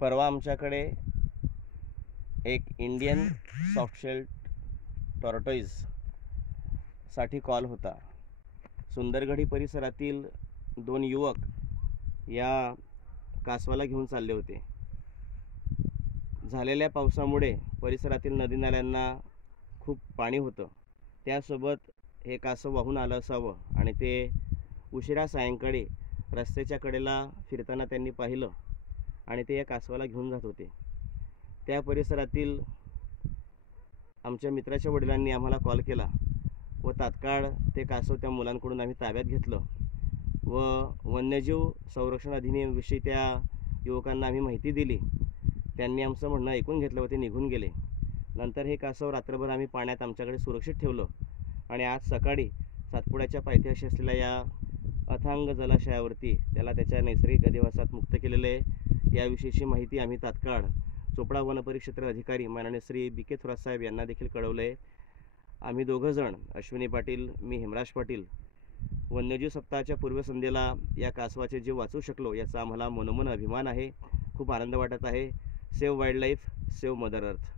परवा आमच्याकडे एक इंडियन सॉफ्टशेल टॉर्टोइज साठी कॉल होता। सुंदरगढी परिसरातील 2 युवक या कासवाला घेऊन चालले होते। झालेल्या पावसामुळे परिसरातील नदी नाल्यांना खूप पाणी होतं। त्यासोबत हे कासव वाहून आलं असावं आणि ते उशिरा सायंकाळी रस्त्याच्या कडेला फिरताना त्यांनी पाहिलं आणि ते या कासवाला घेऊन जात होते। त्या परिसरातील आमच्या मित्राच्या वडिलांनी आम्हाला कॉल केला व तात्काळ ते कासव त्या मुलांकडून आम्ही ताब्यात घेतलं व वन्यजीव संरक्षण अधिनियमाविषयी त्या युवकांना आम्ही माहिती दिली। त्यांनी आमचं म्हणणं ऐकून घेतलं व ते निघून गेले। नंतर हे कासव रात्रभर आम्ही पाण्यात आमच्याकडे सुरक्षित ठेवलं आणि आज सकाळी सातपुड्याच्या पायथ्याशी असलेल्या या अथांग जलाशयावरती त्याला त्याच्या नैसर्गिक अधिवासात मुक्त केलेले आहे। याविषयीची माहिती आम्ही तात्काळ चोपडा वनपरिक्षेत्र अधिकारी माननीय श्री बी के थोरात साहेब यांना देखील कळवले। आम्ही दोघं जण, अश्विनी पाटील, मी हेमराज पाटील, वन्यजीव सप्ताहाच्या पूर्वसंध्येला या कासवाचे जीव वाचवू शकलो याचा आम्हाला मनोमन अभिमान आहे। खूप आनंद वाटत आहे। Save wild life, save mother earth.